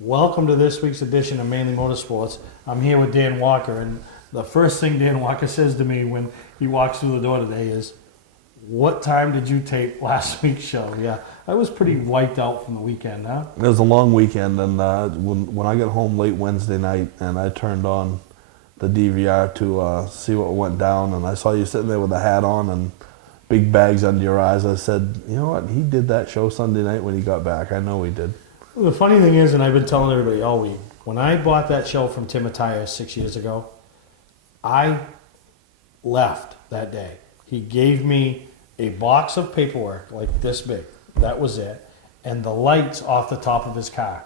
Welcome to this week's edition of Mainly Motorsports. I'm here with Dan Walker, and the first thing Dan Walker says to me when he walks through the door today is, "What time did you tape last week's show?" Yeah, I was pretty wiped out from the weekend, huh? It was a long weekend, and when I got home late Wednesday night and I turned on the DVR to see what went down, and I saw you sitting there with a hat on and big bags under your eyes, I said, you know what, he did that show Sunday night when he got back. I know he did. The funny thing is, and I've been telling everybody all week, when I bought that show from Tim Attire 6 years ago, I left that day. He gave me a box of paperwork like this big. That was it. And the lights off the top of his car.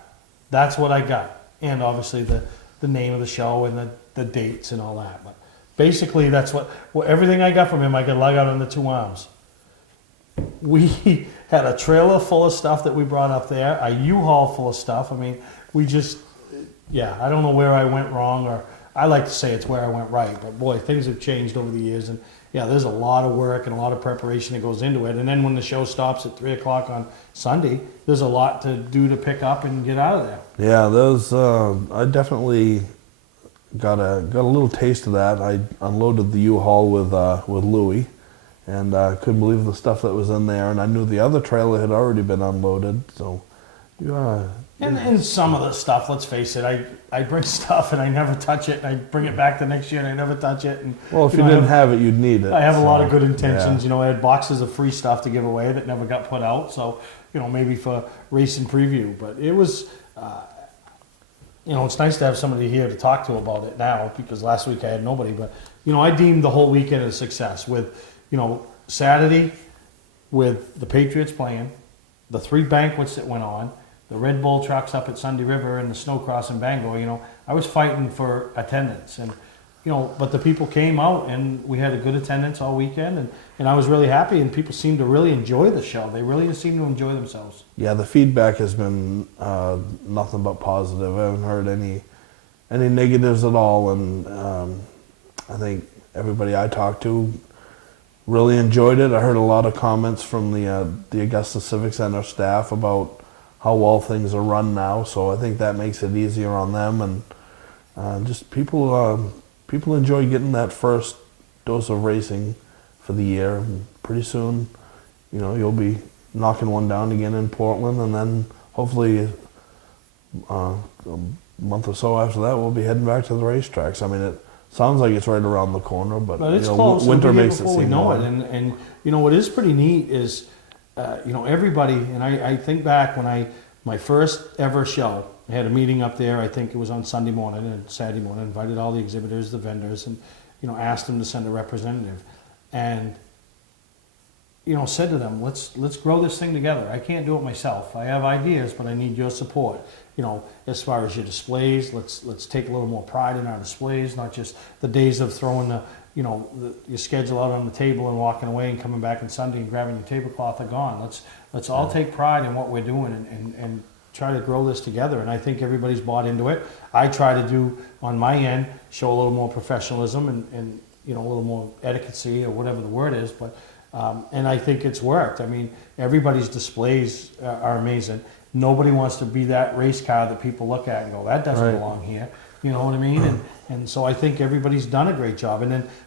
That's what I got. And obviously the name of the show and the dates and all that. But basically that's what everything I got from him I could lug out on the two arms. We had a trailer full of stuff that we brought up there, a U-Haul full of stuff. I mean, we just, I don't know where I went wrong, or I like to say it's where I went right, but boy, things have changed over the years, and yeah, there's a lot of work and a lot of preparation that goes into it. And then when the show stops at 3 o'clock on Sunday, there's a lot to do to pick up and get out of there. Yeah, I definitely got a little taste of that. I unloaded the U-Haul with Louie, and couldn't believe the stuff that was in there. And I knew the other trailer had already been unloaded, so And some of the stuff, let's face it, I bring stuff and I never touch it, and I bring it back the next year and I never touch it. And well, if you didn't have it, you'd need it. I have a lot of good intentions. Yeah. I had boxes of free stuff to give away that never got put out. So, maybe for racing preview. But it was, it's nice to have somebody here to talk to about it now, because last week I had nobody. But, I deemed the whole weekend a success with, Saturday with the Patriots playing, the 3 banquets that went on, the Red Bull trucks up at Sunday River, and the snowcross in Bangor. I was fighting for attendance, and but the people came out, and we had a good attendance all weekend, and I was really happy, and people seemed to really enjoy the show. They really seemed to enjoy themselves. Yeah, the feedback has been nothing but positive. I haven't heard any negatives at all, and I think everybody I talked to really enjoyed it. I heard a lot of comments from the Augusta Civic Center staff about how well things are run now, so I think that makes it easier on them, and just people enjoy getting that first dose of racing for the year. And pretty soon, you'll be knocking one down again in Portland, and then hopefully a month or so after that, we'll be heading back to the racetracks. I mean, it sounds like it's right around the corner, but it's close. Winter makes it we seem know more. it. And what is pretty neat is, everybody, and I think back when my first ever show, I had a meeting up there, I think it was on Sunday morning and Saturday morning, invited all the exhibitors, the vendors, and, asked them to send a representative. And, said to them, let's grow this thing together. I can't do it myself. I have ideas, but I need your support. As far as your displays, let's take a little more pride in our displays, not just the days of throwing your schedule out on the table and walking away and coming back on Sunday and grabbing your tablecloth are gone. Let's all take pride in what we're doing and try to grow this together. And I think everybody's bought into it. I try to do on my end, show a little more professionalism and a little more etiquette or whatever the word is. But and I think it's worked. I mean, everybody's displays are amazing. Nobody wants to be that race car that people look at and go, that doesn't belong here. You know what I mean? And so I think everybody's done a great job.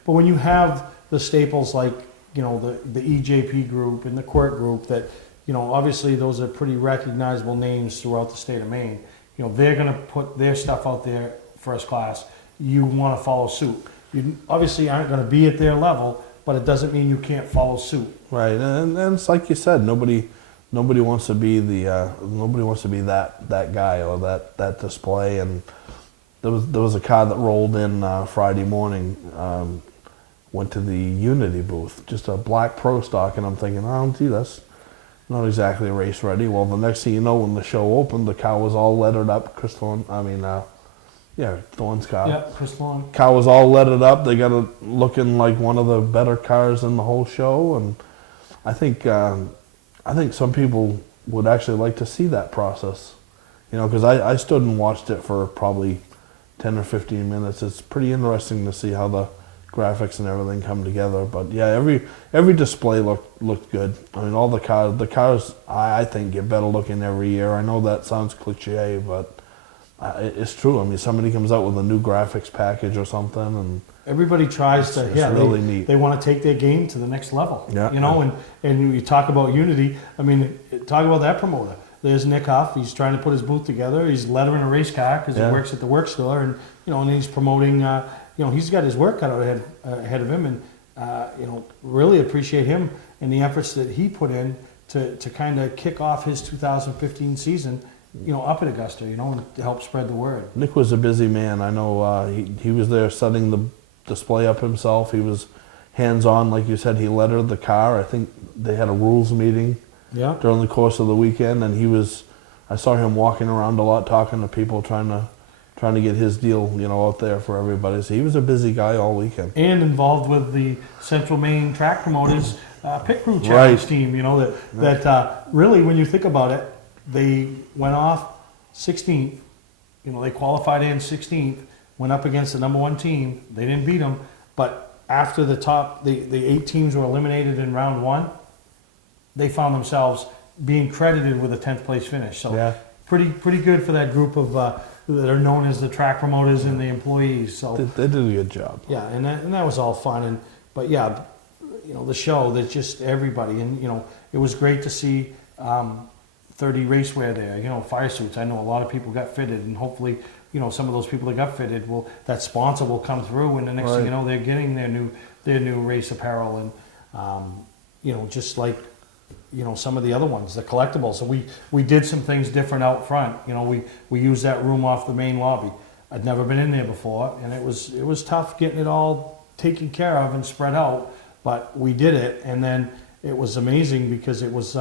But when you have the staples like, the EJP group and the Quirk group that, obviously those are pretty recognizable names throughout the state of Maine. They're going to put their stuff out there first class. You want to follow suit. You obviously aren't going to be at their level, but it doesn't mean you can't follow suit. Right, and it's like you said, nobody wants to be that guy or that display. And there was a car that rolled in Friday morning, went to the Unity booth, just a black Pro Stock, and I'm thinking, oh, gee, that's not exactly race ready. Well, the next thing you know, when the show opened, the car was all lettered up. Thorne's car. Yeah, Chris Thorne. Car was all lettered up. They got it looking like one of the better cars in the whole show, and I think some people would actually like to see that process, because I stood and watched it for probably 10 or 15 minutes. It's pretty interesting to see how the graphics and everything come together. But yeah, every display looked good. I mean, all the cars I think get better looking every year. I know that sounds cliche, but It's true. I mean, somebody comes out with a new graphics package or something, and everybody tries to, it's really neat. They want to take their game to the next level. Yeah, you know, and you talk about unity. I mean, talk about that promoter. There's Nick Huff. He's trying to put his booth together. He's lettering a race car because he works at the work store, and you know, and he's promoting. You know, he's got his work cut out ahead of him, and you know, really appreciate him and the efforts that he put in to kind of kick off his 2015 season. You know, up at Augusta. You know, and to help spread the word. Nick was a busy man. I know he was there setting the display up himself. He was hands-on, like you said. He lettered the car. I think they had a rules meeting during the course of the weekend, and I saw him walking around a lot, talking to people, trying to get his deal, you know, out there for everybody. So he was a busy guy all weekend. And involved with the Central Maine Track Promoters Pit Crew Challenge team. You know, that really, when you think about it, they went off 16th. You know, they qualified in 16th, went up against the number one team. They didn't beat them, but after the 8 teams were eliminated in round 1, they found themselves being credited with a 10th place finish. So pretty good for that group of that are known as the track promoters and the employees. So they did a good job. Yeah, and that was all fun. But yeah, you know, the show, there's just everybody, and you know, it was great to see 30 racewear there. You know, fire suits. I know a lot of people got fitted, and hopefully, you know, some of those people that got fitted that sponsor will come through, and the next thing you know, they're getting their new race apparel, and you know, just like, you know, some of the other ones, the collectibles. So we did some things different out front. You know, we used that room off the main lobby. I'd never been in there before, and it was tough getting it all taken care of and spread out, but we did it, and then it was amazing because it was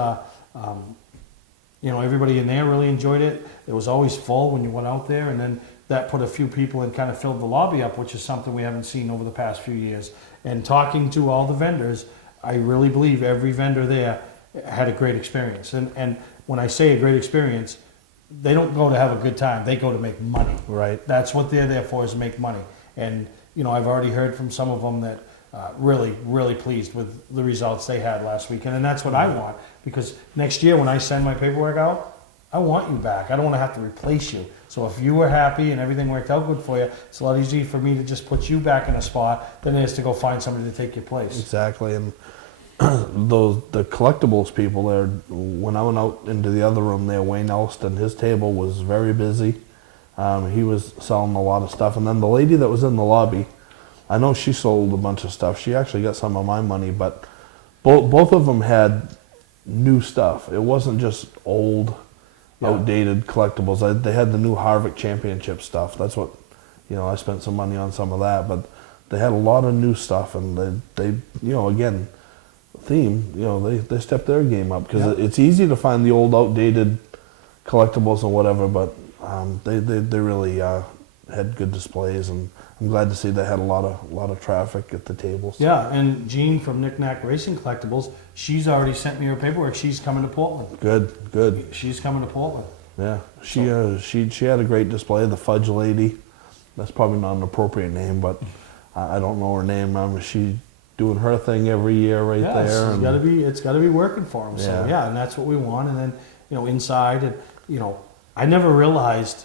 you know, everybody in there really enjoyed it. It was always full when you went out there, and then that put a few people and kind of filled the lobby up, which is something we haven't seen over the past few years. And talking to all the vendors, I really believe every vendor there had a great experience. And when I say a great experience, they don't go to have a good time. They go to make money. Right. That's what they're there for, is make money. And, you know, I've already heard from some of them that really, really pleased with the results they had last weekend. And that's what I want, because next year when I send my paperwork out, I want you back. I don't want to have to replace you. So if you were happy and everything worked out good for you, it's a lot easier for me to just put you back in a spot than it is to go find somebody to take your place. Exactly. And the collectibles people there, when I went out into the other room there, Wayne Elston, his table was very busy. He was selling a lot of stuff. And then the lady that was in the lobby, I know she sold a bunch of stuff. She actually got some of my money, but both of them had new stuff. It wasn't just old, outdated collectibles. They had the new Harvick Championship stuff. That's what, you know, I spent some money on some of that, but they had a lot of new stuff, and they you know, again, theme, you know, they stepped their game up, because it's easy to find the old outdated collectibles and whatever, but they really had good displays, and I'm glad to see they had a lot of traffic at the tables. Yeah, and Jean from Knick Knack Racing Collectibles, she's already sent me her paperwork. She's coming to Portland. Good. She's coming to Portland. Yeah, she had a great display. The Fudge Lady, that's probably not an appropriate name, but I don't know her name. She's doing her thing every year there. It's got to be working for them. So yeah, and that's what we want. And then, you know, inside, and you know, I never realized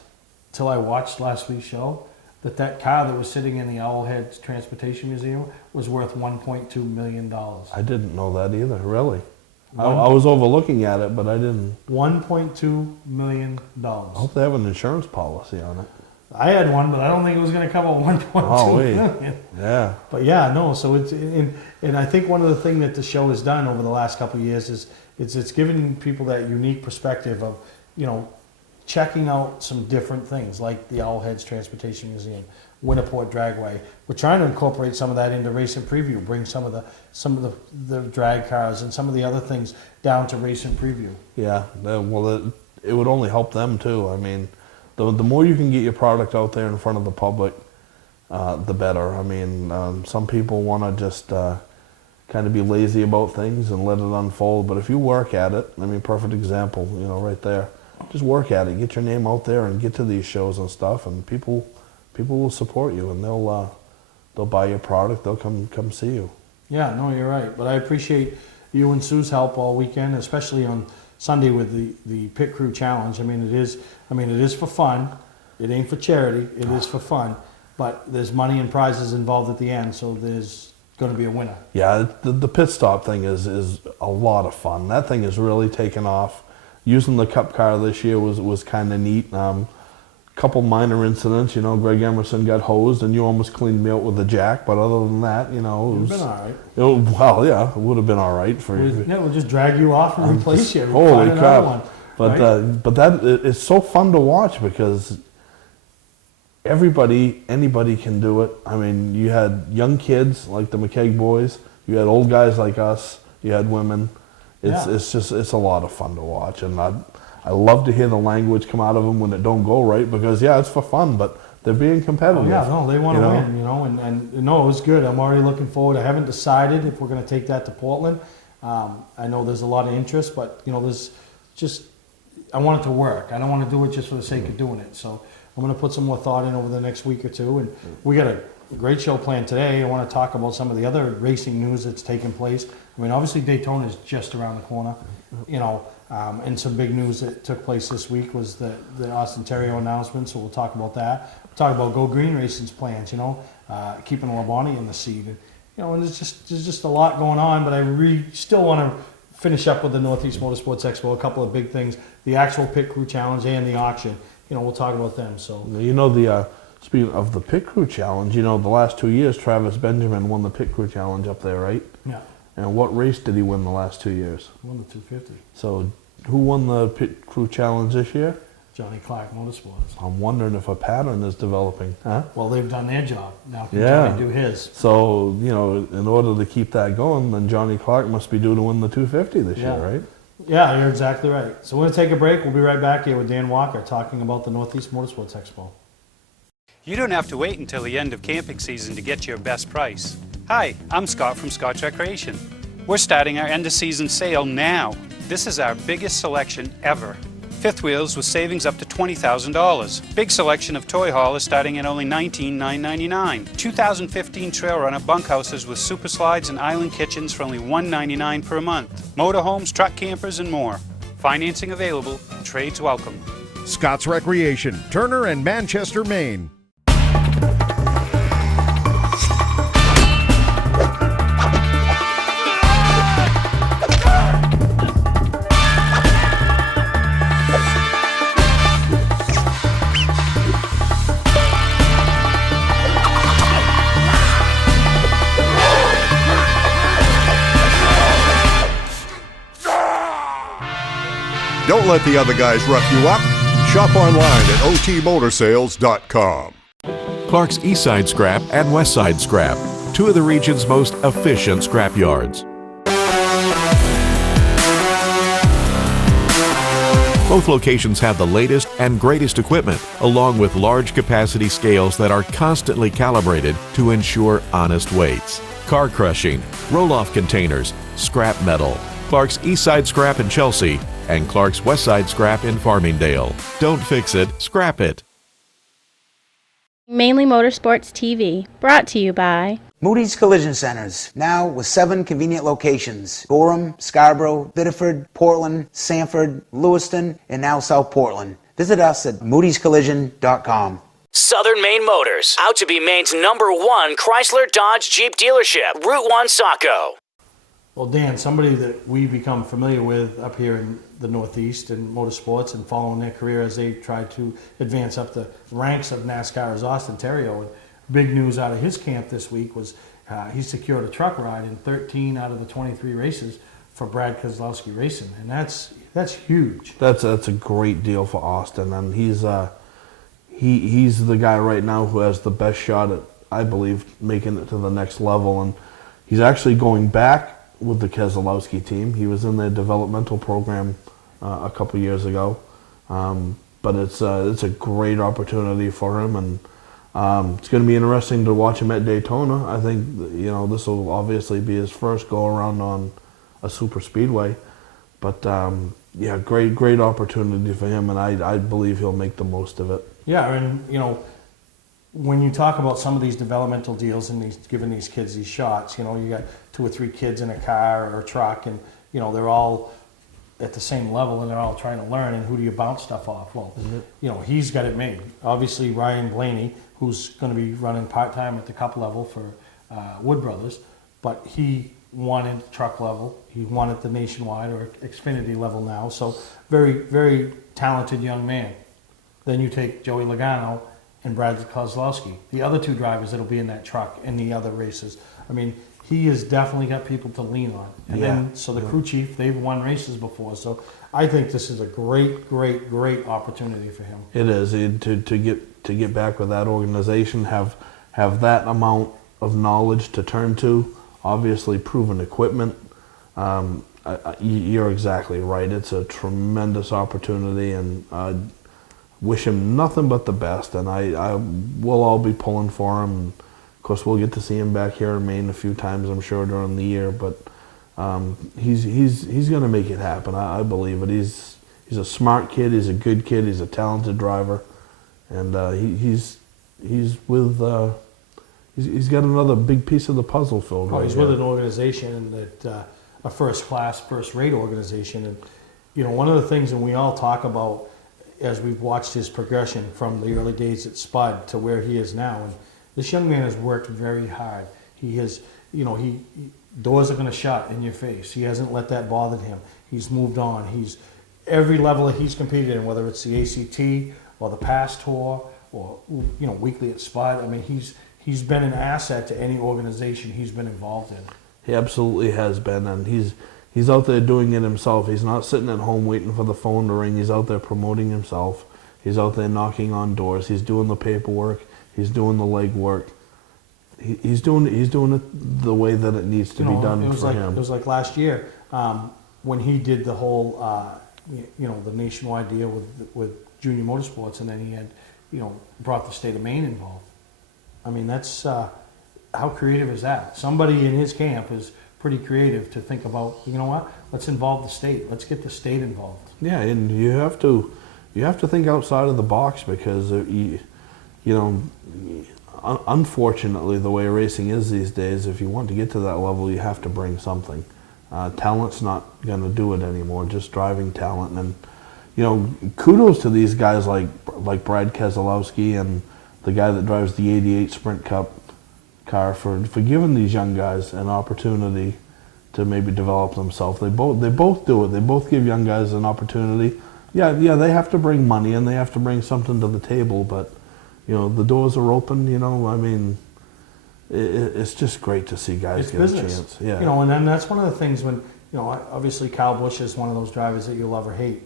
till I watched last week's show that car that was sitting in the Owlhead Transportation Museum was worth $1.2 million. I didn't know that either, really. I was overlooking at it, but I didn't. $1.2 million. I hope they have an insurance policy on it. I had one, but I don't think it was going to cover $1.2 million. Yeah. But yeah, no, so it's, and I think one of the things that the show has done over the last couple of years is it's given people that unique perspective of, you know, checking out some different things like the Owlheads Transportation Museum, Winterport Dragway. We're trying to incorporate some of that into Race and Preview, bring some of the drag cars and some of the other things down to Race and Preview. Yeah, well, it would only help them too. I mean, the more you can get your product out there in front of the public, the better. I mean, some people want to just kind of be lazy about things and let it unfold, but if you work at it, I mean, perfect example, you know, right there. Just work at it, get your name out there, and get to these shows and stuff, and people will support you, and they'll buy your product. They'll come see you. Yeah, no, you're right. But I appreciate you and Sue's help all weekend, especially on Sunday with the Pit Crew Challenge. I mean, it is for fun. It ain't for charity. It is for fun. But there's money and prizes involved at the end, so there's going to be a winner. Yeah, the pit stop thing is a lot of fun. That thing has really taken off. Using the Cup car this year was kind of neat. Couple minor incidents, Greg Emerson got hosed and you almost cleaned me out with a jack, but other than that, it was been all right. Well, yeah, it would have been all right for you. Yeah, we'll just drag you off and replace you. Holy Find crap! one, But right? but it's so fun to watch because anybody can do it. I mean, you had young kids like the McKeag boys, you had old guys like us, you had women. It's a lot of fun to watch, and I love to hear the language come out of them when it don't go right because it's for fun, but they're being competitive. Oh, yeah, no, they want to win, and no, it was good. I'm already looking forward. I haven't decided if we're going to take that to Portland. I know there's a lot of interest, but there's just I want it to work. I don't want to do it just for the sake of doing it. So I'm going to put some more thought in over the next week or two, and we got a great show planned today. I want to talk about some of the other racing news that's taken place. I mean, obviously Daytona is just around the corner, and some big news that took place this week was the Austin Terrio announcement, so we'll talk about that. We'll talk about Go Green Racing's plans, keeping Labonte in the seat. And there's just a lot going on, but I still want to finish up with the Northeast Motorsports Expo, a couple of big things, the actual pit crew challenge and the auction. We'll talk about them. So Speaking of the pit crew challenge, the last 2 years Travis Benjamin won the pit crew challenge up there, right? Yeah. And what race did he win the last 2 years? He won the 250. So who won the pit crew challenge this year? Johnny Clark Motorsports. I'm wondering if a pattern is developing. Huh? Well, they've done their job. Now can Johnny do his? So, in order to keep that going, then Johnny Clark must be due to win the 250 this year, right? Yeah, you're exactly right. So we're going to take a break. We'll be right back here with Dan Walker talking about the Northeast Motorsports Expo. You don't have to wait until the end of camping season to get your best price. Hi, I'm Scott from Scott's Recreation. We're starting our end of season sale now. This is our biggest selection ever. Fifth wheels with savings up to $20,000. Big selection of toy haulers starting at only $19,999. 2015 Trail Runner bunkhouses with super slides and island kitchens for only $199 per month. Motorhomes, truck campers, and more. Financing available. Trades welcome. Scott's Recreation, Turner and Manchester, Maine. Don't let the other guys rough you up. Shop online at otmotorsales.com. Clark's Eastside Scrap and Westside Scrap, two of the region's most efficient scrap yards. Both locations have the latest and greatest equipment, along with large capacity scales that are constantly calibrated to ensure honest weights. Car crushing, roll-off containers, scrap metal. Clark's Eastside Scrap in Chelsea and Clark's Westside Scrap in Farmingdale. Don't fix it, scrap it. Mainly Motorsports TV, brought to you by Moody's Collision Centers, now with 7 convenient locations: Gorham, Scarborough, Biddeford, Portland, Sanford, Lewiston, and now South Portland. Visit us at moodyscollision.com. Southern Maine Motors, out to be Maine's #1 Chrysler Dodge Jeep dealership, Route 1 Saco. Well, Dan, somebody that we become familiar with up here in the Northeast in motorsports and following their career as they try to advance up the ranks of NASCAR is Austin Terrio. And big news out of his camp this week was he secured a truck ride in 13 out of the 23 races for Brad Keselowski Racing, and that's huge. That's a great deal for Austin, and he's the guy right now who has the best shot at, I believe, making it to the next level. And he's actually going back with the Keselowski team. He was in their developmental program a couple years ago, but it's a great opportunity for him, and it's going to be interesting to watch him at Daytona. I think this will obviously be his first go around on a super speedway, but great opportunity for him, and I believe he'll make the most of it. Yeah, and when you talk about some of these developmental deals and giving these kids these shots, you got 2 or 3 kids in a car or a truck, and they're all at the same level and they're all trying to learn, and who do you bounce stuff off? Well, you know, he's got it made. Obviously, Ryan Blaney, who's going to be running part-time at the Cup level for Wood Brothers, but he wanted truck level. He wanted the nationwide or Xfinity level now. So very, very talented young man. Then you take Joey Logano and Brad Kozlowski, the other two drivers that'll be in that truck in the other races. I mean, he has definitely got people to lean on. And then, so the crew chief, they've won races before. So I think this is a great, great, great opportunity for him. It is to get back with that organization, have that amount of knowledge to turn to, obviously proven equipment. You're exactly right. It's a tremendous opportunity, and I wish him nothing but the best. And I will all be pulling for him. Of course, we'll get to see him back here in Maine a few times, I'm sure, during the year. But he's going to make it happen. I believe it. He's a smart kid. He's a good kid. He's a talented driver, and he's with. He's got another big piece of the puzzle filled. Oh, right he's here. with an organization that a first-class, first-rate organization, and you know, one of the things, and we all talk about as we've watched his progression from the early days at Spud to where he is now, and this young man has worked very hard. He has, you know, he doors are going to shut in your face. He hasn't let that bother him. He's moved on. He's every level that he's competed in, whether it's the ACT or the Pass Tour or, you know, weekly at Spud. I mean, he's been an asset to any organization he's been involved in. He absolutely has been, and he's out there doing it himself. He's not sitting at home waiting for the phone to ring. He's out there promoting himself. He's out there knocking on doors. He's doing the paperwork. He's doing the legwork. He's doing it the way that it needs to be done for him. It was like last year when he did the whole, you know, the nationwide deal with Junior Motorsports, and then he had, you know, brought the state of Maine involved. I mean, that's how creative is that? Somebody in his camp is pretty creative to think about, you know what? Let's involve the state. Let's get the state involved. Yeah, and you have to think outside of the box, because you know, unfortunately, the way racing is these days, if you want to get to that level, you have to bring something. Talent's not going to do it anymore. Just driving talent, and you know, kudos to these guys like Brad Keselowski and the guy that drives the '88 Sprint Cup car for giving these young guys an opportunity to maybe develop themselves. They both do it. They both give young guys an opportunity. Yeah, they have to bring money and they have to bring something to the table, but you know, the doors are open. You know, I mean, it's just great to see guys get business. a chance. Yeah, you know, and then that's one of the things when, you know, obviously Kyle Busch is one of those drivers that you love or hate,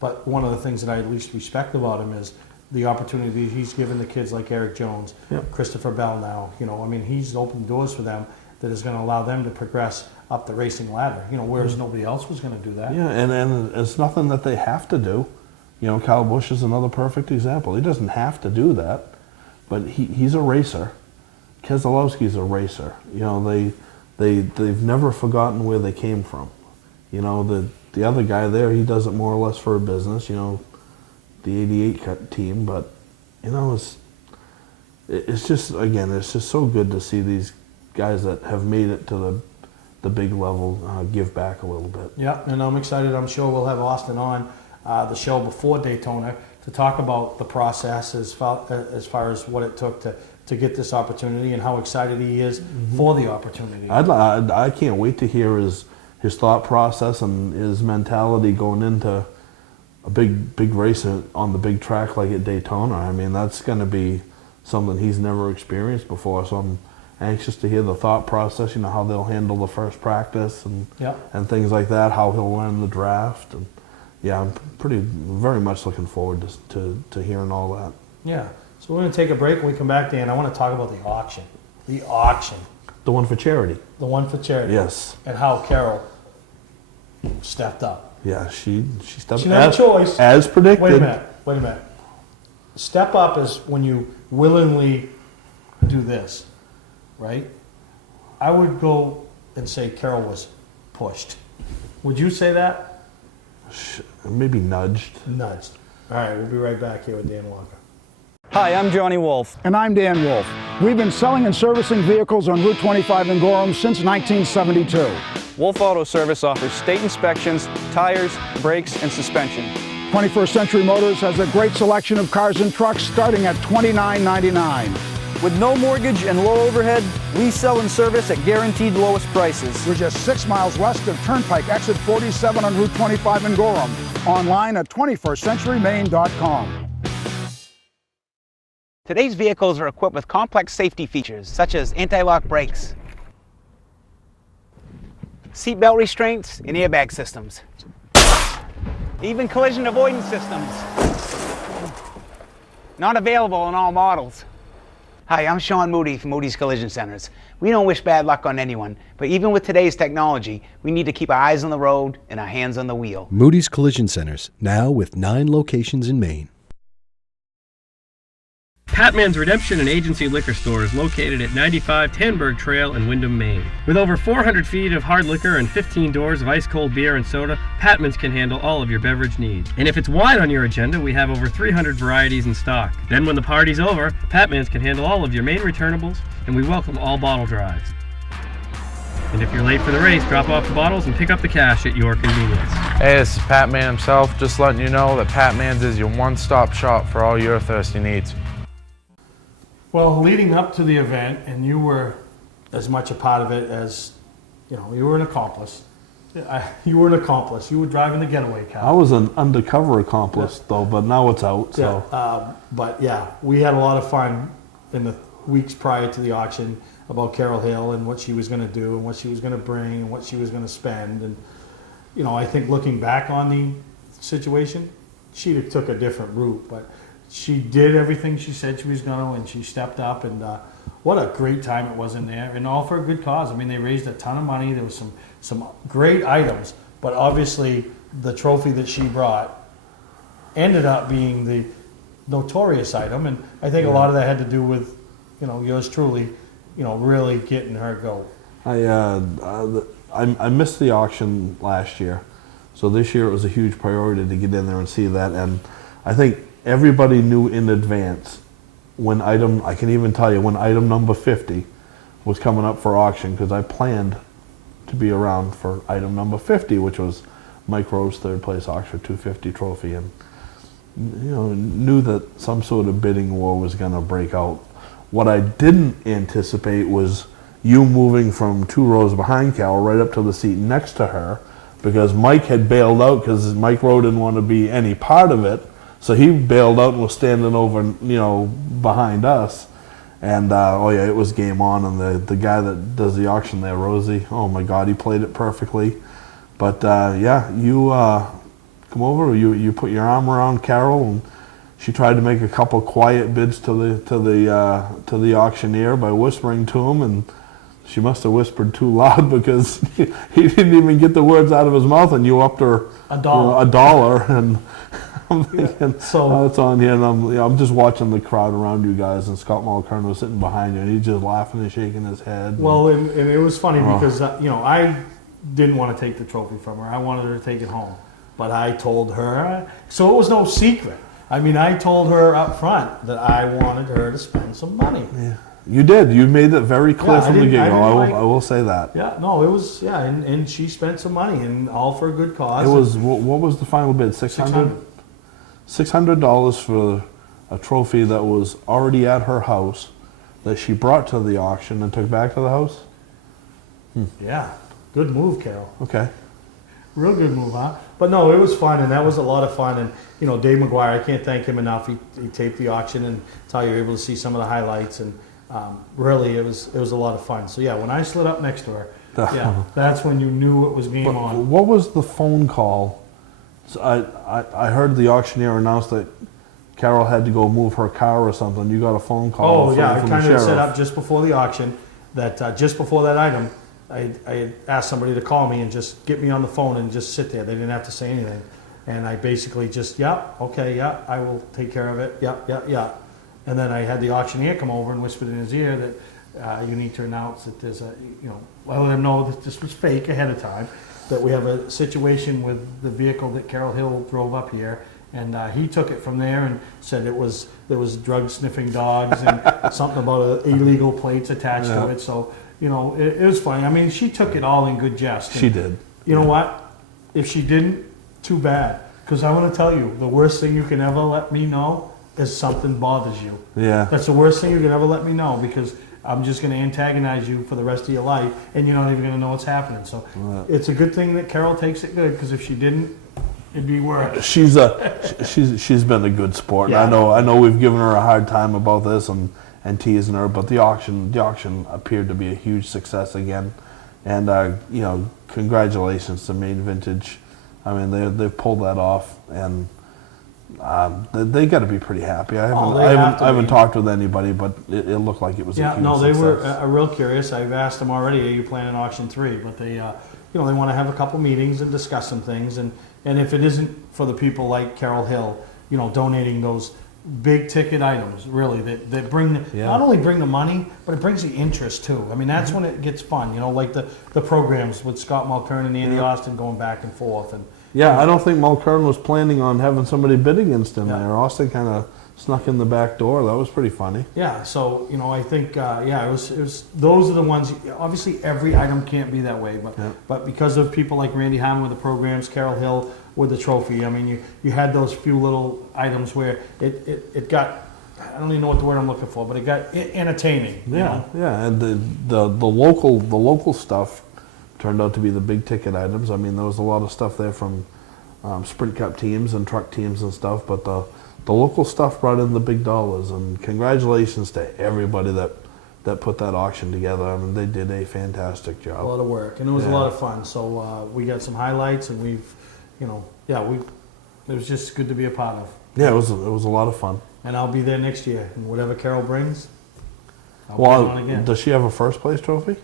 but one of the things that I at least respect about him is the opportunity he's given the kids like Eric Jones, Christopher Bell now. You know, I mean, he's opened doors for them that is going to allow them to progress up the racing ladder, you know, whereas nobody else was going to do that. Yeah, and it's nothing that they have to do. You know, Kyle Busch is another perfect example. He doesn't have to do that, but he's a racer. Keselowski's a racer. You know, they've never forgotten where they came from. You know, the other guy there, he does it more or less for a business, you know, the '88 team, but you know, it's just, again, it's just so good to see these guys that have made it to the big level give back a little bit. Yeah, and I'm excited. I'm sure we'll have Austin on the show before Daytona to talk about the process as far as what it took to get this opportunity and how excited he is for the opportunity. I can't wait to hear his thought process and his mentality going into a big race on the big track like at Daytona. I mean, that's going to be something he's never experienced before, so I'm anxious to hear the thought process, you know, how they'll handle the first practice and things like that, how he'll learn the draft. And yeah, I'm very much looking forward to hearing all that. Yeah, so we're going to take a break. When we come back, Dan, I want to talk about the auction. The auction. The one for charity. The one for charity. Yes. And how Carol stepped up. Yeah, she stepped up. She had a choice. As predicted. Wait a minute. Step up is when you willingly do this, right? I would go and say Carol was pushed. Would you say that? Maybe nudged. Nudged. All right, we'll be right back here with Dan Walker. Hi, I'm Johnny Wolf. And I'm Dan Wolf. We've been selling and servicing vehicles on Route 25 in Gorham since 1972. Wolf Auto Service offers state inspections, tires, brakes, and suspension. 21st Century Motors has a great selection of cars and trucks starting at $29.99. With no mortgage and low overhead, we sell and service at guaranteed lowest prices. We're just 6 miles west of Turnpike, exit 47 on Route 25 in Gorham. Online at 21stcenturymaine.com. Today's vehicles are equipped with complex safety features such as anti-lock brakes, seatbelt restraints, and airbag systems. Even collision avoidance systems. Not available in all models. Hi, I'm Sean Moody from Moody's Collision Centers. We don't wish bad luck on anyone, but even with today's technology, we need to keep our eyes on the road and our hands on the wheel. Moody's Collision Centers, now with 9 locations in Maine. Patman's Redemption and Agency Liquor Store is located at 95 Tanberg Trail in Windham, Maine. With over 400 feet of hard liquor and 15 doors of ice-cold beer and soda, Patman's can handle all of your beverage needs. And if it's wine on your agenda, we have over 300 varieties in stock. Then when the party's over, Patman's can handle all of your Maine returnables, and we welcome all bottle drives. And if you're late for the race, drop off the bottles and pick up the cash at your convenience. Hey, this is Pat Man himself, just letting you know that Pat Man's is your one-stop shop for all your thirsty needs. Well, leading up to the event, and you were as much a part of it as, you know, you were an accomplice. You were an accomplice. You were driving the getaway car. I was an undercover accomplice, though, but now it's out. So. Yeah, but yeah, we had a lot of fun in the weeks prior to the auction about Carol Hill and what she was going to do and what she was going to bring and what she was going to spend. And, you know, I think looking back on the situation, she took a different route, but she did everything she said she was going to, and she stepped up, and what a great time it was in there, and all for a good cause. I mean, they raised a ton of money. There was some great items, but obviously the trophy that she brought ended up being the notorious item, and I think a lot of that had to do with, you know, yours truly, you know, really getting her go. I missed the auction last year, so this year it was a huge priority to get in there and see that, and I think everybody knew in advance when I can even tell you when item number 50 was coming up for auction, because I planned to be around for item number 50, which was Mike Rowe's third place Oxford 250 trophy, and you know, knew that some sort of bidding war was going to break out. What I didn't anticipate was you moving from 2 rows behind Cal right up to the seat next to her, because Mike had bailed out because Mike Rowe didn't want to be any part of it. So he bailed out and was standing over, you know, behind us. And, oh yeah, it was game on. And the guy that does the auction there, Rosie, oh my God, he played it perfectly. But, yeah, you come over, you put your arm around Carol, and she tried to make a couple quiet bids to the auctioneer by whispering to him, and she must have whispered too loud because he didn't even get the words out of his mouth, and you upped her $1, and I'm thinking, so it's on here, and I'm just watching the crowd around you guys, and Scott Mulcairn was sitting behind you, and he's just laughing and shaking his head. Well, and it was funny because you know, I didn't want to take the trophy from her. I wanted her to take it home, but I told her, so it was no secret. I mean, I told her up front that I wanted her to spend some money. Yeah. You did. You made it very clear from the get-go. I will say that. Yeah, no, it was, yeah, and she spent some money, and all for a good cause. It was, what was the final bid? $600? $600 for a trophy that was already at her house that she brought to the auction and took back to the house? Yeah, good move, Carol. Okay. Real good move, huh? But no, it was fun, and that was a lot of fun. And, you know, Dave McGuire, I can't thank him enough. He taped the auction, and that's how you're able to see some of the highlights. And really, it was a lot of fun. So, yeah, when I slid up next to her, yeah, that's when you knew it was game on. What was the phone call? So I heard the auctioneer announce that Carol had to go move her car or something. You got a phone call from I the kind of sheriff. set up just before the auction that just before that item, I had asked somebody to call me and just get me on the phone and just sit there. They didn't have to say anything. And I basically just, I will take care of it. And then I had the auctioneer come over and whispered in his ear that you need to announce that there's a, you know, let him know that this was fake ahead of time, that we have a situation with the vehicle that Carol Hill drove up here. And he took it from there and said there was drug sniffing dogs and something about illegal plates attached to it. So, you know, it was funny. I mean, she took it all in good jest. She did. You know what? If she didn't, too bad. Because I want to tell you, the worst thing you can ever let me know is something bothers you. Yeah. That's the worst thing you can ever let me know, because I'm just going to antagonize you for the rest of your life, and you're not even going to know what's happening. So it's a good thing that Carol takes it good, because if she didn't, it'd be worse. She's been a good sport. Yeah. I know we've given her a hard time about this and teasing her, but the auction appeared to be a huge success again, and you know, congratulations to Maine Vintage. I mean, they've pulled that off, and they got to be pretty happy. I haven't talked with anybody, but it looked like it was a huge no, they success. were real curious. I've asked them already, are you planning auction 3? But they, you know, they want to have a couple meetings and discuss some things, and if it isn't for the people like Carol Hill, you know, donating those big ticket items, really, that bring not only bring the money, but it brings the interest too. I mean, that's when it gets fun, you know, like the programs with Scott Mulkern and Andy Austin going back and forth. And I don't think Mulkern was planning on having somebody bid against him there. Austin kind of snuck in the back door. That was pretty funny. Yeah, so, you know, I think, it was those are the ones, obviously every item can't be that way, but because of people like Randy Harmon with the programs, Carol Hill with the trophy, I mean, you had those few little items where it got, I don't even know what the word I'm looking for, but it got entertaining. You know? And the local stuff turned out to be the big ticket items. I mean, there was a lot of stuff there from Sprint Cup teams and truck teams and stuff, but the local stuff brought in the big dollars, and congratulations to everybody that put that auction together. I mean, they did a fantastic job. A lot of work, and it was a lot of fun. So we got some highlights, and we've, you know, it was just good to be a part of. Yeah, it was a lot of fun. And I'll be there next year, and whatever Carol brings, I'll get on again. Does she have a first place trophy?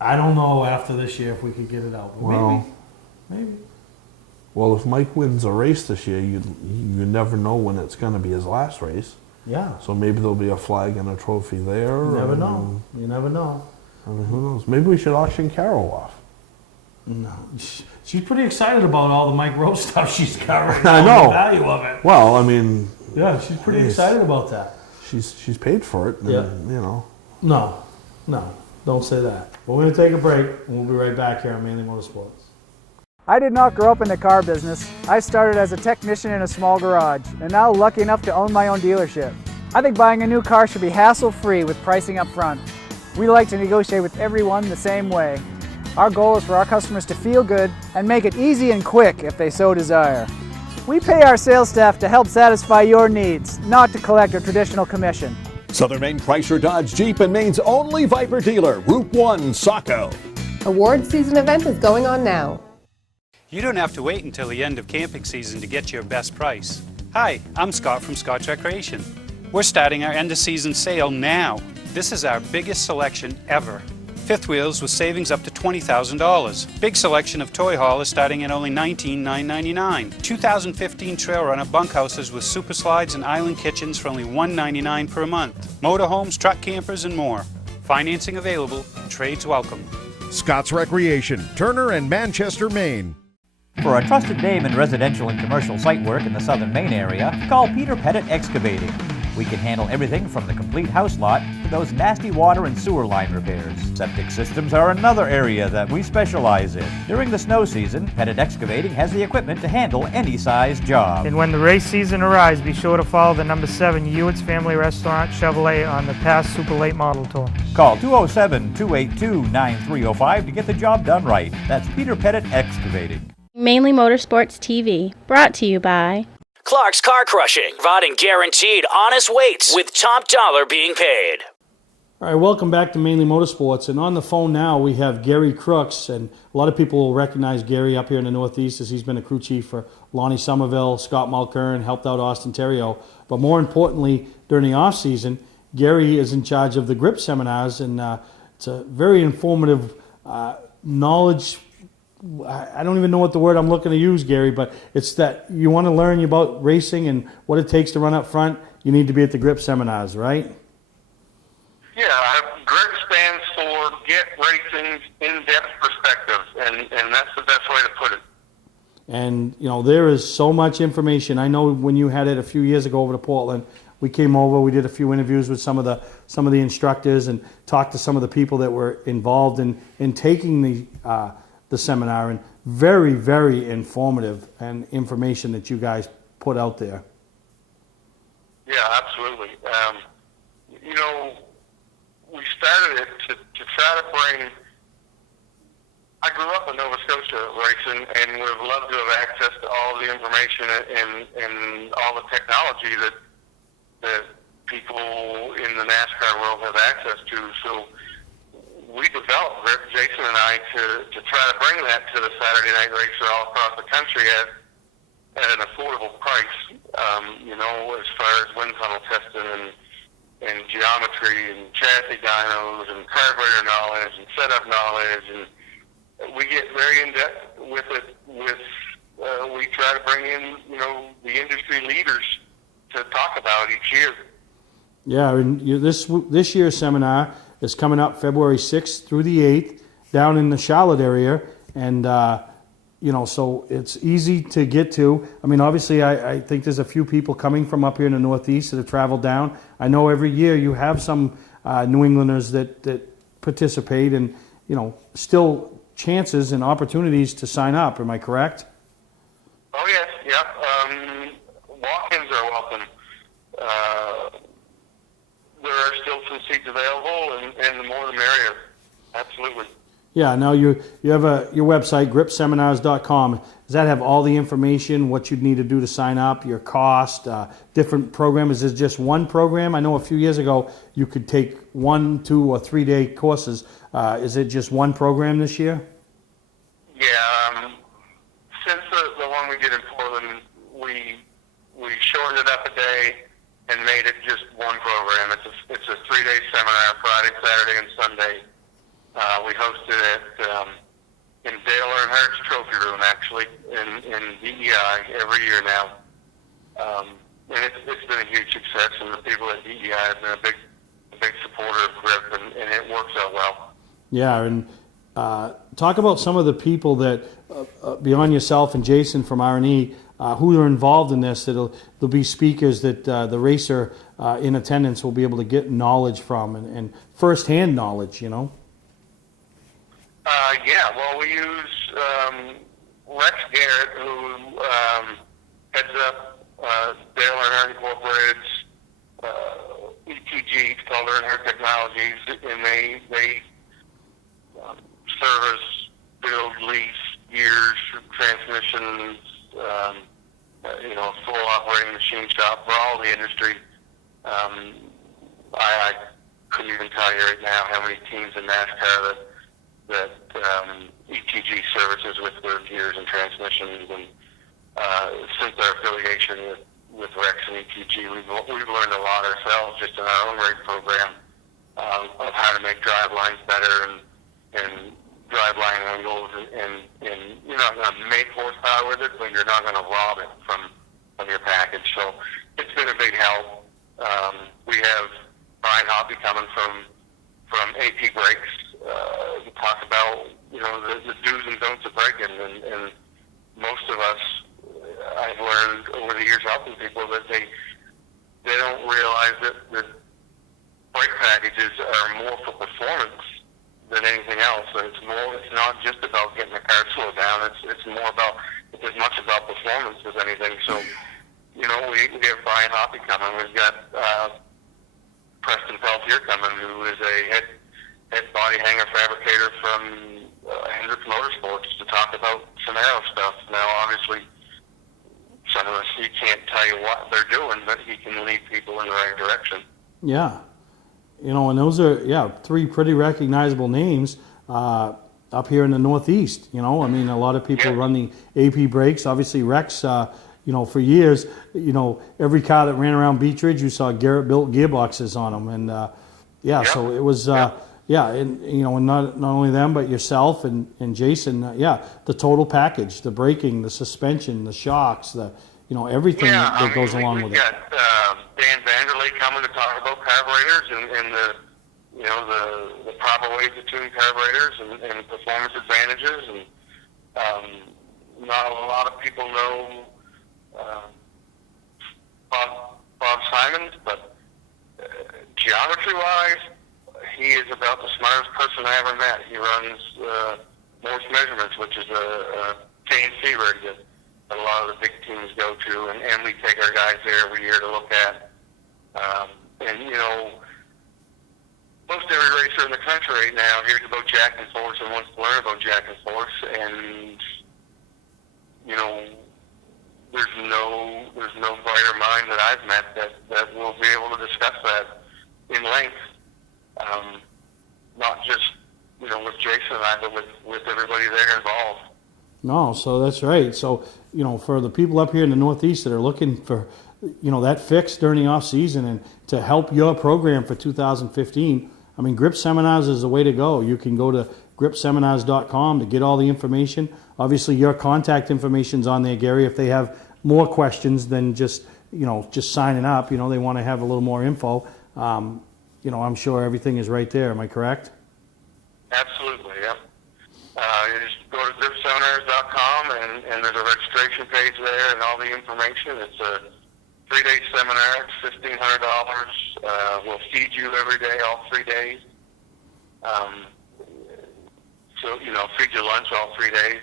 I don't know after this year if we could get it out, but maybe. Well, if Mike wins a race this year, you never know when it's going to be his last race. Yeah. So maybe there'll be a flag and a trophy there. You never know. You never know. I mean, who knows? Maybe we should auction Carol off. No, she's pretty excited about all the Mike Rowe stuff she's got. I know. The value of it. Well, I mean. Yeah, she's pretty excited about that. She's paid for it. And, you know. No, don't say that. But we're going to take a break, and we'll be right back here on Mainly Motorsports. I did not grow up in the car business. I started as a technician in a small garage, and now lucky enough to own my own dealership. I think buying a new car should be hassle-free with pricing up front. We like to negotiate with everyone the same way. Our goal is for our customers to feel good and make it easy and quick if they so desire. We pay our sales staff to help satisfy your needs, not to collect a traditional commission. Southern Maine Chrysler Dodge Jeep and Maine's only Viper dealer, Route 1, Saco. Award season event is going on now. You don't have to wait until the end of camping season to get your best price. Hi, I'm Scott from Scott's Recreation. We're starting our end of season sale now. This is our biggest selection ever. Fifth wheels with savings up to $20,000. Big selection of toy haulers starting at only $19,999. 2015 trail runner bunkhouses with super slides and island kitchens for only $199 per month. Motorhomes, truck campers, and more. Financing available. Trades welcome. Scott's Recreation, Turner and Manchester, Maine. For a trusted name in residential and commercial site work in the southern Maine area, call Peter Pettit Excavating. We can handle everything from the complete house lot to those nasty water and sewer line repairs. Septic systems are another area that we specialize in. During the snow season, Pettit Excavating has the equipment to handle any size job. And when the race season arrives, be sure to follow the number 7 Hewitt's Family Restaurant Chevrolet on the past Super Late Model Tour. Call 207-282-9305 to get the job done right. That's Peter Pettit Excavating. Mainly Motorsports TV, brought to you by Clark's Car Crushing, providing guaranteed honest weights with top dollar being paid. All right, welcome back to Mainly Motorsports. And on the phone now we have Gary Crooks, and a lot of people will recognize Gary up here in the Northeast as he's been a crew chief for Lonnie Somerville, Scott Mulkern, helped out Austin Terrio. But more importantly, during the off season, Gary is in charge of the grip seminars, and it's a very informative knowledge. I don't even know what the word I'm looking to use, Gary, but it's that you want to learn about racing and what it takes to run up front. You need to be at the grip seminars, right? Yeah, GRIP stands for Get Racing's In-Depth Perspective, and that's the best way to put it. And, you know, there is so much information. I know when you had it a few years ago over to Portland, we came over, we did a few interviews with some of the instructors and talked to some of the people that were involved in taking the seminar, and very, very informative and information that you guys put out there. Yeah, absolutely. You know, we started it to try to bring. I grew up in Nova Scotia racing, and would have loved to have access to all the information and all the technology that people in the NASCAR world have access to. So we developed, Jason and I, to try to bring that to the Saturday night racer all across the country at an affordable price. You know, as far as wind tunnel testing and geometry and chassis dynos and carburetor knowledge and setup knowledge, and we get very in depth with it. We try to bring in, you know, the industry leaders to talk about each year. Yeah, and this year's seminar is coming up February 6th through the 8th down in the Charlotte area, and you know, so it's easy to get to. I mean, obviously, I think there's a few people coming from up here in the Northeast that have traveled down. I know every year you have some New Englanders that participate, and you know, still chances and opportunities to sign up. Am I correct? Oh yes, yep. Walk-ins are welcome. There are still some seats available, and the more the merrier. Absolutely. Yeah. Now you have your website, gripseminars.com. Does that have all the information, what you'd need to do to sign up, your cost, different programs? Is it just one program? I know a few years ago you could take 1, 2, or 3 day courses. Is it just one program this year? Yeah. Since the one we did in Portland, we shortened it up a day and made it just one program. It's a 3-day seminar, Friday, Saturday, and Sunday. We hosted it in Dale Earnhardt's trophy room, actually, in DEI every year now. And it's been a huge success, and the people at DEI have been a big supporter of GRIP, and it works out well. Yeah, and talk about some of the people that, beyond yourself and Jason from R&E, who are involved in this. There'll be speakers that the racer in attendance will be able to get knowledge from, and first-hand knowledge, you know? Yeah, well, we use Rex Garrett, who heads up Dale Earnhardt Incorporated's ETG, it's called Earnhardt Technologies, and they service, build, lease, gears, transmissions, you know, full operating machine shop for all the industry. I couldn't even tell you right now how many teams in NASCAR that ETG services with their gears and transmissions, and since our affiliation with Rex and ETG, we've learned a lot ourselves just in our own race program of how to make drive lines better and drive line angles, and you're not going to make horsepower with it, but you're not going to rob it from your package. So it's been a big help. We have Brian Hoppy coming from AP Brakes to talk about, you know, the do's and don'ts of braking, and most of us, I've learned over the years helping people that they don't realize that brake packages are more for performance than anything else. And it's not just about getting the car slowed down. It's more about, it's as much about performance as anything. So, you know, we have Brian Hoppy coming. We've got Preston Peltier coming, who is a head body hanger fabricator from Hendrick Motorsports, to talk about some aero stuff. Now, obviously, some of us, he can't tell you what they're doing, but he can lead people in the right direction. Yeah. You know, and those are, 3 pretty recognizable names up here in the Northeast. You know, I mean, a lot of people run the AP Brakes. Obviously, Rex, you know, for years, you know, every car that ran around Beech Ridge, you saw Garrett-built gearboxes on them. And, so it was, and, you know, and not only them, but yourself and Jason, the total package, the braking, the suspension, the shocks, you know, everything that goes along with it. We've got Dan Vanderlei coming to talk about carburetors and the proper ways to tune carburetors and performance advantages. And not a lot of people know Bob Simons, but geometry-wise, he is about the smartest person I ever met. He runs Morse Measurements, which is a KNC rig that a lot of the big teams go to, and we take our guys there every year to look at. And, you know, most every racer in the country right now hears about Jack and Force and wants to learn about Jack and Force, and, you know, there's no brighter mind that I've met that will be able to discuss that in length. Not just, you know, with Jason and I, but with everybody there involved. No, so that's right. So, you know, for the people up here in the Northeast that are looking for, you know, that fix during the off season and to help your program for 2015, I mean, Grip Seminars is the way to go. You can go to gripseminars.com to get all the information. Obviously, your contact information's on there, Gary. If they have more questions than just, you know, just signing up, you know, they want to have a little more info. You know, I'm sure everything is right there. Am I correct? Absolutely, yeah. You just go to gripseminars.com and there's a registration page there and all the information. It's a 3-day seminar. It's $1,500. We'll feed you every day, all 3 days. So, you know, feed you lunch all 3 days.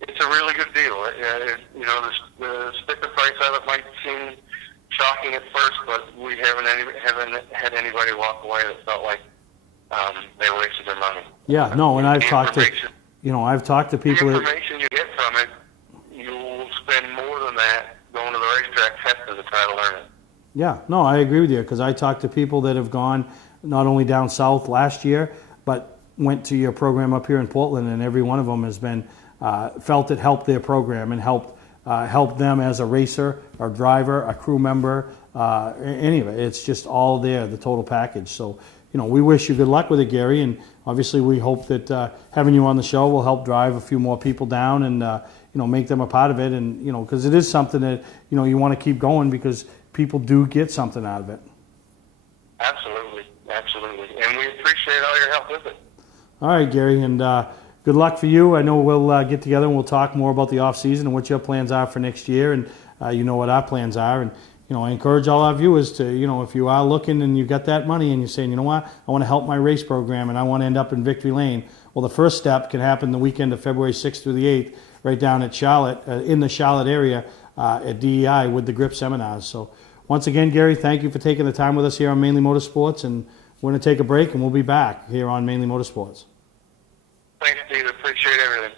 It's a really good deal. You know, the sticker price of it might seem shocking at first, but we haven't had anybody walk away that felt like they wasted their money. Yeah, no, and I've talked to, you know, I've talked to people. The information you get from it, you'll spend more than that going to the racetrack testing to try to learn it. Yeah, no, I agree with you, because I talked to people that have gone not only down south last year, but went to your program up here in Portland, and every one of them has been felt it helped their program and helped them as a racer, or driver, a crew member, any of it. It's just all there, the total package. So, you know, we wish you good luck with it, Gary, and obviously we hope that having you on the show will help drive a few more people down and, you know, make them a part of it. And, you know, because it is something that, you know, you want to keep going because people do get something out of it. Absolutely, absolutely. And we appreciate all your help with it. All right, Gary, and good luck for you. I know we'll get together and we'll talk more about the off season and what your plans are for next year, and you know what our plans are. And you know, I encourage all our viewers to, you know, if you are looking and you got that money and you're saying, you know what, I want to help my race program and I want to end up in victory lane. Well, the first step can happen the weekend of February 6th through the 8th, right down at Charlotte, in the Charlotte area at DEI with the Grip Seminars. So once again, Gary, thank you for taking the time with us here on Mainly Motorsports, and we're going to take a break and we'll be back here on Mainly Motorsports. Thanks, Steve. Appreciate everything.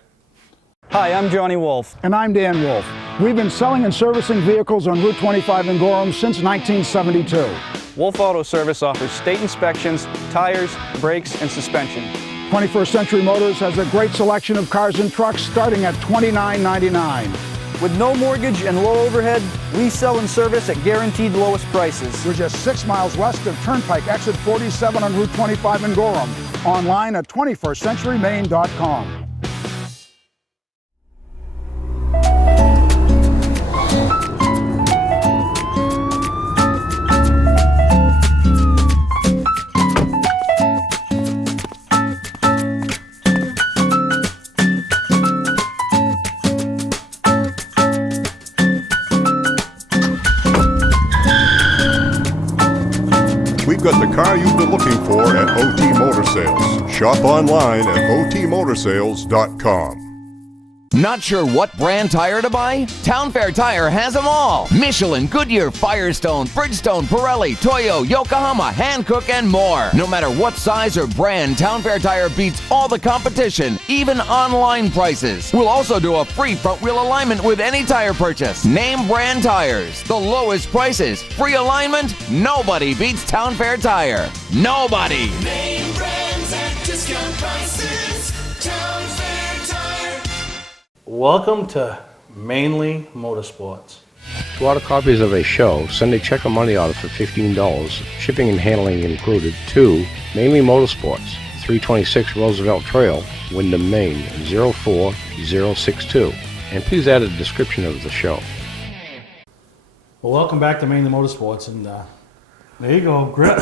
Hi, I'm Johnny Wolf. And I'm Dan Wolf. We've been selling and servicing vehicles on Route 25 in Gorham since 1972. Wolf Auto Service offers state inspections, tires, brakes, and suspension. 21st Century Motors has a great selection of cars and trucks starting at $29.99. With no mortgage and low overhead, we sell and service at guaranteed lowest prices. We're just 6 miles west of Turnpike, exit 47 on Route 25 in Gorham. Online at 21stcenturymain.com. We've got the car you've been looking for at OT Motor Sales. Shop online at otmotorsales.com. Not sure what brand tire to buy? Town Fair Tire has them all. Michelin, Goodyear, Firestone, Bridgestone, Pirelli, Toyo, Yokohama, Hankook, and more. No matter what size or brand, Town Fair Tire beats all the competition, even online prices. We'll also do a free front wheel alignment with any tire purchase. Name brand tires, the lowest prices, free alignment. Nobody beats Town Fair Tire. Nobody. Name brands at discount prices. Town Fair Tire. Welcome to Mainly Motorsports. To order copies of a show, send a check or money order for $15, shipping and handling included, to Mainly Motorsports, 326 Roosevelt Trail, Windham, Maine, 04062. And please add a description of the show. Well, welcome back to Mainly Motorsports, and there you go, Grip.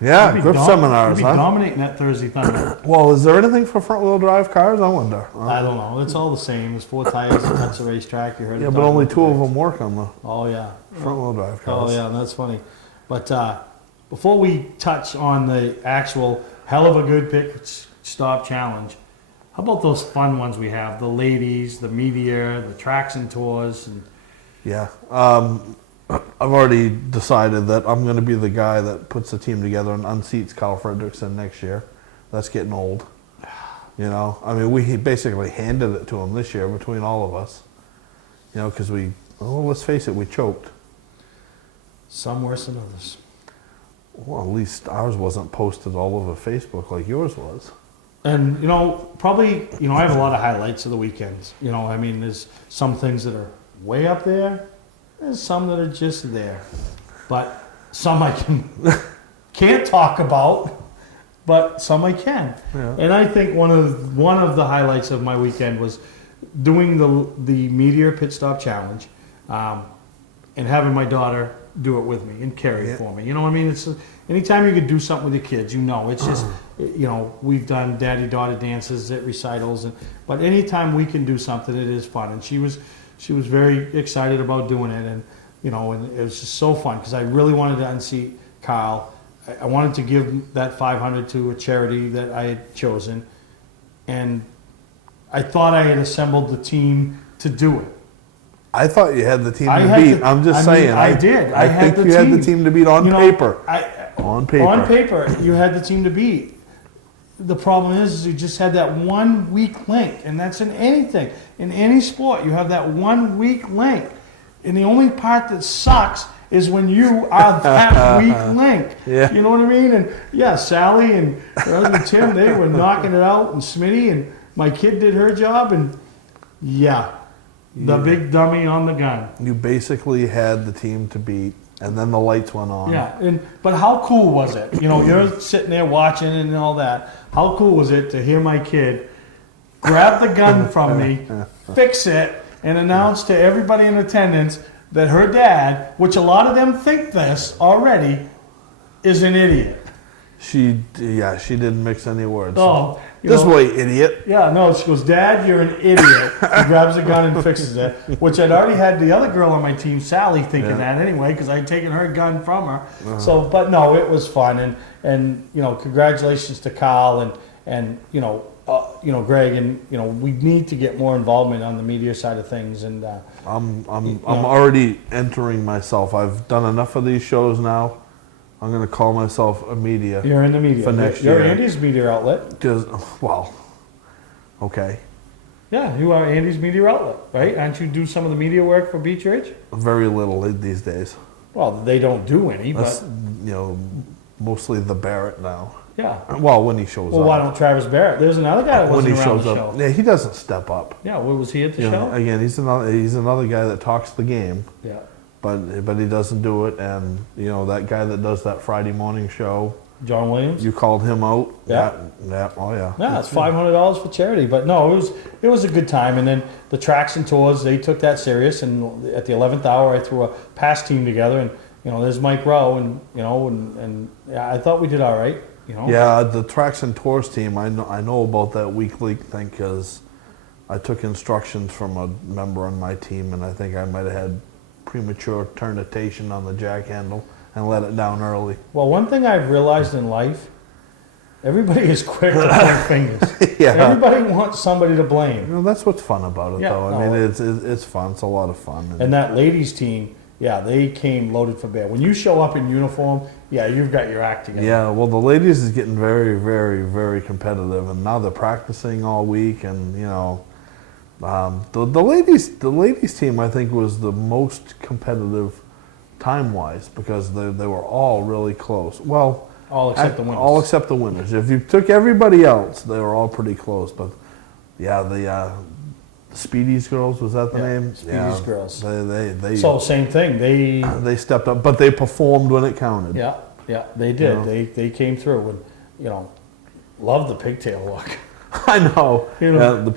Yeah, You'd be grip seminars, You'd be huh? dominating that Thursday Thunder. Well, is there anything for front-wheel drive cars? I wonder. I don't know. It's all the same. There's 4 tires that touch the racetrack. You heard it. Yeah, but only 2 of them work on the Oh, yeah. front-wheel drive cars. Oh, yeah, that's funny. But before we touch on the actual hell of a good pit stop challenge, how about those fun ones we have? The ladies, the media, the tracks and tours. And Yeah. I've already decided that I'm going to be the guy that puts the team together and unseats Kyle Fredrickson next year. That's getting old. You know, I mean, we basically handed it to him this year between all of us. You know, because let's face it, we choked. Some worse than others. Well, at least ours wasn't posted all over Facebook like yours was. And, probably, I have a lot of highlights of the weekends. I mean, there's some things that are way up there. There's some that are just there. But some I can't talk about, but some I can. Yeah. And I think one of the highlights of my weekend was doing the Meteor Pit Stop Challenge and having my daughter do it with me and carry it for me. You know what I mean? It's anytime you could do something with your kids, it's just, we've done daddy-daughter dances at recitals, but anytime we can do something, it is fun. And she was very excited about doing it, and and it was just so fun because I really wanted to unseat Kyle. I wanted to give that $500 to a charity that I had chosen, and I thought I had assembled the team to do it. I thought you had the team to beat. I'm just saying. I did. I think you had the team to beat on paper. On paper. On paper, you had the team to beat. The problem is you just had that 1 weak link, and that's in anything. In any sport, you have that 1 weak link. And the only part that sucks is when you are that weak link. Yeah. You know what I mean? And yeah, Sally and her husband Tim, they were knocking it out, and Smitty, and my kid did her job, and the big dummy on the gun. You basically had the team to beat, and then the lights went on. Yeah, but how cool was it? You're sitting there watching and all that. How cool was it to hear my kid grab the gun from me, fix it, and announce to everybody in attendance that her dad, which a lot of them think this already, is an idiot. She didn't mix any words. Oh, this way, idiot. Yeah, no, she goes, Dad, you're an idiot. He grabs a gun and fixes it, which I'd already had the other girl on my team, Sally, thinking that anyway, because I'd taken her gun from her. So, but no, it was fun, and congratulations to Kyle and Greg, and we need to get more involvement on the media side of things. And I'm already entering myself. I've done enough of these shows now. I'm going to call myself a media. You're in the media. For next year. You're Andy's media outlet. Okay. Yeah, you are Andy's media outlet, right? Aren't you do some of the media work for Beach Ridge? Very little these days. Well, they don't do any, That's, but mostly the Barrett now. Yeah. Well, when he shows up. Well, why don't Travis Barrett? There's another guy that wasn't around the show. Yeah, he doesn't step up. Yeah, was he at the show? Again, he's another guy that talks the game. Yeah. But he doesn't do it, and that guy that does that Friday morning show, John Williams. You called him out. Yeah. Oh yeah. Yeah, it's $500 for charity, but no, it was a good time. And then the tracks and tours, they took that serious. And at the 11th hour, I threw a pass team together, and there's Mike Rowe, and I thought we did all right. Yeah, the tracks and tours team. I know about that week league thing because I took instructions from a member on my team, and I think I might have had premature turnitation on the jack handle and let it down early. Well, one thing I've realized in life, everybody is quick to point fingers. Yeah. Everybody wants somebody to blame. That's what's fun about it, though. I mean, it's fun. It's a lot of fun. And that ladies team, they came loaded for bear. When you show up in uniform, you've got your act together. Yeah, well, the ladies is getting very, very, very competitive, and now they're practicing all week, and the ladies team, I think, was the most competitive time-wise because they were all really close. Well, all except the winners. All except the winners. If you took everybody else, they were all pretty close. But the Speedy's girls, was that the name? Speedy's girls. They so same thing. They stepped up, but they performed when it counted. Yeah, they did. They came through and love the pigtail look. I know. You know, Yeah, the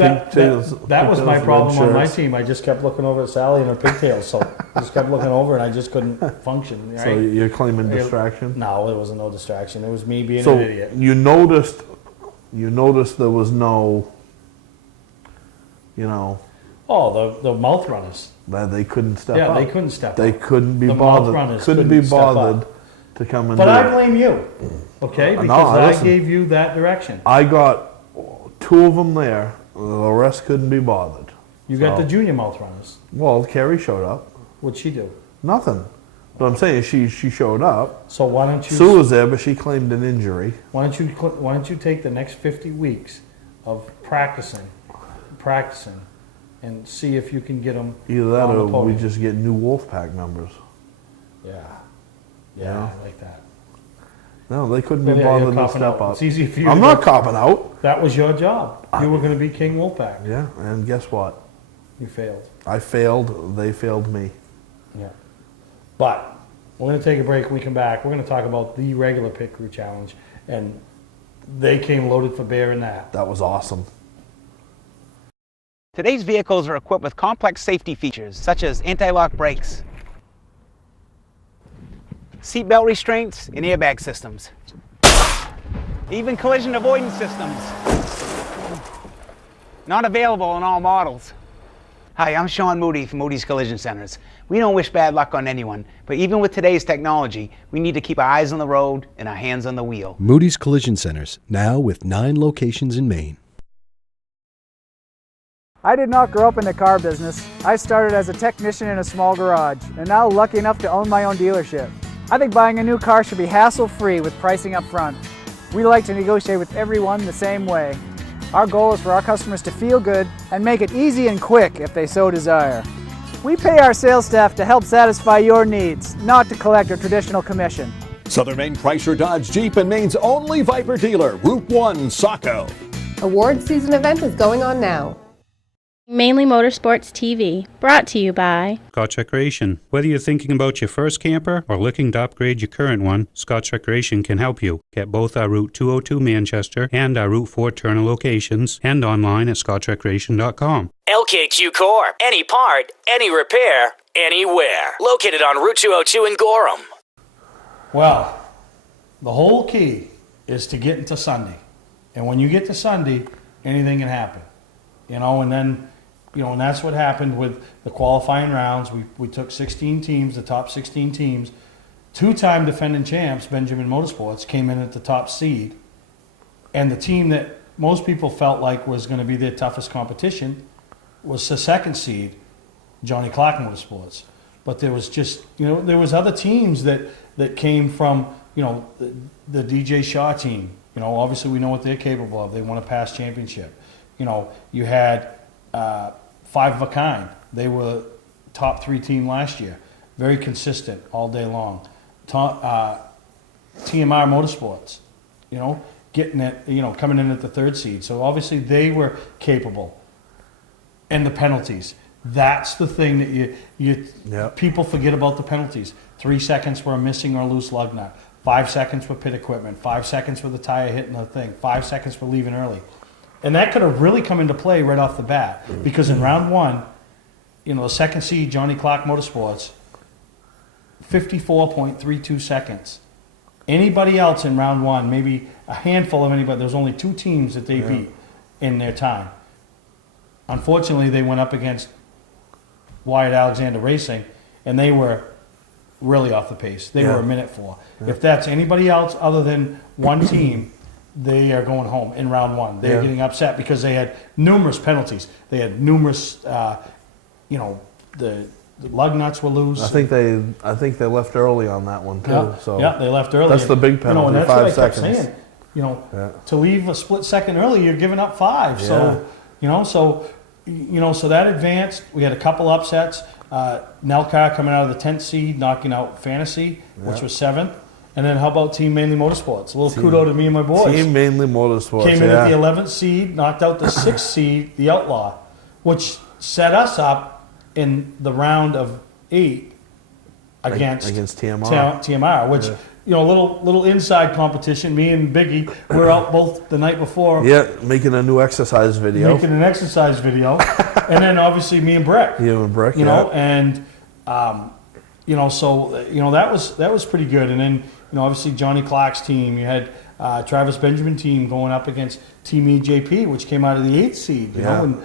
that was my pigtails, problem red on my shirts. team. I just kept looking over at Sally and her pigtails, so I just kept looking over and I just couldn't function. Right? So you're claiming distraction? No, it wasn't no distraction. It was me being So an idiot. you noticed there was no, Oh, the mouth runners. that they couldn't step Yeah, up. they couldn't step They up. couldn't be The mouth bothered. runners Couldn't be couldn't step up. bothered to come and But do I it. blame you, okay? No, Because I listen. gave you that direction. I got 2 of them there. The rest couldn't be bothered. You got So- the junior mouth runners. Well, Carrie showed up. What'd she do? Nothing. But I'm saying she showed up. So why don't you? Sue was there, but she claimed an injury. Why don't you take the next 50 weeks of practicing, and see if you can get them Either that on the or we podium. just get new Wolfpack members. Yeah, Yeah. I like that. No, they couldn't But be yeah, you're bothered to copping step out. up. It's easy for you. I'm to not go- copping out. That was your job. You were going to be King Wolfpack. Yeah, and guess what? You failed. I failed. They failed me. Yeah. But we're going to take a break. When we come back, we're going to talk about the regular pit crew challenge, and they came loaded for bear in that. That was awesome. Today's vehicles are equipped with complex safety features such as anti-lock brakes, seatbelt restraints, and airbag systems. Even collision avoidance systems. Not available on all models. Hi, I'm Sean Moody from Moody's Collision Centers. We don't wish bad luck on anyone, but even with today's technology, we need to keep our eyes on the road and our hands on the wheel. Moody's Collision Centers, now with 9 locations in Maine. I did not grow up in the car business. I started as a technician in a small garage, and now lucky enough to own my own dealership. I think buying a new car should be hassle-free with pricing up front. We like to negotiate with everyone the same way. Our goal is for our customers to feel good and make it easy and quick if they so desire. We pay our sales staff to help satisfy your needs, not to collect a traditional commission. Southern Maine Chrysler Dodge Jeep and Maine's only Viper dealer, Route 1, Saco. Award season event is going on now. Mainly Motorsports TV, brought to you by Scotch Recreation. Whether you're thinking about your first camper or looking to upgrade your current one, Scotch Recreation can help you. Get both our Route 202 Manchester and our Route 4 Turner locations and online at scotchrecreation.com. LKQ Core. Any part, any repair, anywhere. Located on Route 202 in Gorham. Well, the whole key is to get into Sunday. And when you get to Sunday, anything can happen. And then, and that's what happened with the qualifying rounds. We took 16 teams, the top 16 teams. 2-time defending champs, Benjamin Motorsports, came in at the top seed. And the team that most people felt like was going to be their toughest competition was the 2nd seed, Johnny Clark Motorsports. But there was just, there was other teams that came from, the DJ Shaw team. Obviously we know what they're capable of. They won a past championship. You had 5 of a kind. They were top 3 team last year. Very consistent all day long. TMR Motorsports, getting it, coming in at the 3rd seed. So obviously they were capable. And the penalties. That's the thing that people forget about the penalties. 3 seconds for a missing or loose lug nut. 5 seconds for pit equipment. 5 seconds for the tire hitting the thing. 5 seconds for leaving early. And that could have really come into play right off the bat. Because in round 1, the 2nd seed, Johnny Clark Motorsports, 54.32 seconds. Anybody else in round 1, maybe a handful of anybody, there's only 2 teams that they beat in their time. Unfortunately, they went up against Wyatt Alexander Racing, and they were really off the pace. They were a minute 4. If that's anybody else other than one team, they are going home in round 1. They're getting upset because they had numerous penalties. They had numerous, the lug nuts were loose. I think they left early on that one too. Yeah, they left early. That's the big penalty. And that's 5 what I kept seconds. saying. To leave a split second early, you're giving up 5. So so that advanced. We had a couple upsets. Nelcar coming out of the 10th seed, knocking out Fantasy, which was 7th. And then how about Team Mainly Motorsports? A little kudo to me and my boys. Team Mainly Motorsports Came in at the 11th seed, knocked out the 6th seed, the Outlaw, which set us up in the round of 8 against TMR. TMR, which you know, little inside competition. Me and Biggie were out both the night before. Yeah, making a new exercise video. Making an exercise video, and then obviously me and Breck. You and Breck, you know, and you know, so you know that was pretty good. And then you know, obviously Johnny Clark's team. You had Travis Benjamin team going up against Team EJP, which came out of the 8th seed. You know, and